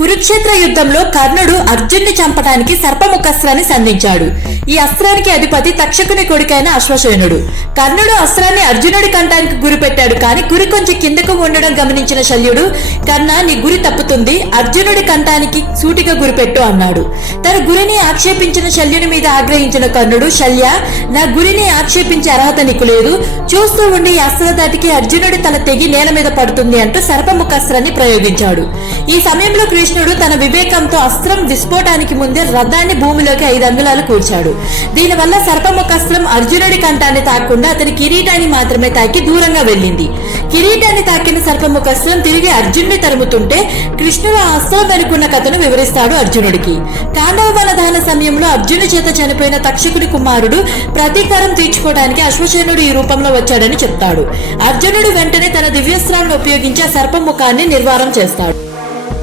కురుక్షేత్ర యుద్ధంలో కర్ణుడు అర్జున్ని చంపడానికి సర్పముఖాస్త్రాన్ని సంధించాడు. ఈ అస్త్రానికి అధిపతి తక్షకుని కొడుకైన అశ్వసేనుడు. కర్ణుడు అస్త్రాన్ని అర్జునుడి కంఠానికి గురిపెట్టాడు. కానీ గురి కొంచెం కిందకు ఉండడం గమనించిన శల్యుడు, కర్ణ నీ గురి తప్పుతుంది, అర్జునుడి కంఠానికి సూటిగా గురిపెట్టు అన్నాడు. తన గురిని ఆక్షేపించిన శల్యుని మీద ఆగ్రహించిన కర్ణుడు, శల్య నా గురిని ఆక్షేపించే అర్హత నీకు లేదు, చూస్తూ ఉండి ఈ అస్త్రధాటికి అర్జునుడి తల తెగి నేల మీద పడుతుంది అంటూ సర్పముఖాస్త్రాన్ని ప్రయోగించాడు. ఈ సమయంలో కృష్ణుడు తన వివేకంతో అస్త్రం విస్ఫోటానికి ముందే రథాన్ని భూమిలోకి 5 అంగుళాలు కూర్చాడు. దీనివల్ల సర్పముఖాస్త్రం అర్జునుడి కంఠాన్ని తాకుండా అతని కిరీటాన్ని మాత్రమే తాకి దూరంగా వెళ్ళింది. కిరీటాన్ని తాకిన సర్పముఖాస్త్రం తిరిగి అర్జునుడిని తరుముతుంటే కృష్ణుడు ఆ అస్త్రం వెనుకున్న కథను వివరిస్తాడు అర్జునుడికి. కాండవ వనదాన సమయంలో అర్జునుడి చేత చనిపోయిన తక్షకుడి కుమారుడు ప్రతీకారం తీర్చుకోవడానికి అశ్వసేనుడు ఈ రూపంలో వచ్చాడని చెప్తాడు. అర్జునుడు వెంటనే తన దివ్యస్త్రాలను ఉపయోగించి ఆ సర్పముఖాన్ని నిర్వారం చేస్తాడు.